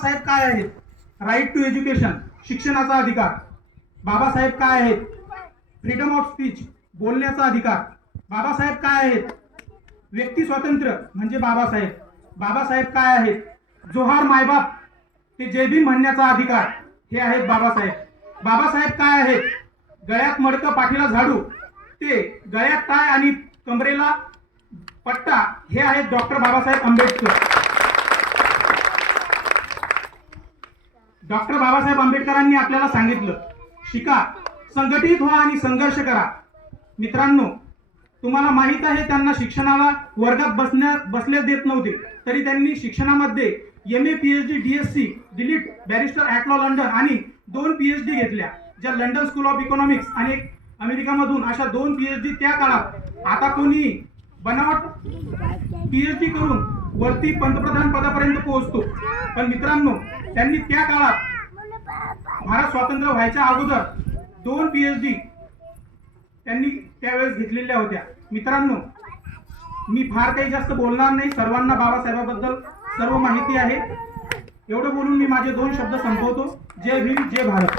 बाबासाहेब काय आहेत? Right to education, शिक्षणाचा अधिकार. बाबासाहेब काय आहेत? फ्रीडम ऑफ स्पीच, बोलण्याचा अधिकार. बाबासाहेब काय आहेत? व्यक्ती स्वातंत्र्य म्हणजे बाबासाहेब. बाबासाहेब काय आहेत? जोहार मायबाप ते जय भीम म्हणण्याचा अधिकार, हे आहेत बाबासाहेब. बाबासाहेब काय आहेत? गळ्यात मडकं पाठीला झाडू ते गळ्यात टाय आणि कमरेला पट्टा, हे आहेत डॉक्टर बाबासाहेब आंबेडकर. डॉक्टर बाबासाहेब आंबेडकरांनी आपल्याला सांगितलं, शिका, संघटित व्हा आणि संघर्ष करा. मित्रांनो, तुम्हाला माहित आहे त्यांना शिक्षणाला वर्गात बसल्यास देत नव्हते, तरी त्यांनी शिक्षणामध्ये MA PhD DSc delete barrister at law London आणि 2 PhD घेतल्या, ज्या लंडन स्कूल ऑफ इकॉनॉमिक्स आणि अमेरिकामधून, अशा 2 PhD त्या काळात. आता कोणी बनावट PhD करून वरती पंतप्रधान पदापर्यंत पोहोचतो, पण मित्रांनो त्यांनी त्या काळात भारत स्वतंत्र व्हायच्या अगोदर 2 PhD त्यांनी त्यावेळेस घेतलेल्या होत्या. मित्रांनो, मी फार काही जास्त बोलणार नाही, सर्वांना बाबासाहेबांबद्दल सर्व माहिती आहे. एवढं बोलून मी माझे 2 शब्द संपवतो. जय भीम, जय भारत.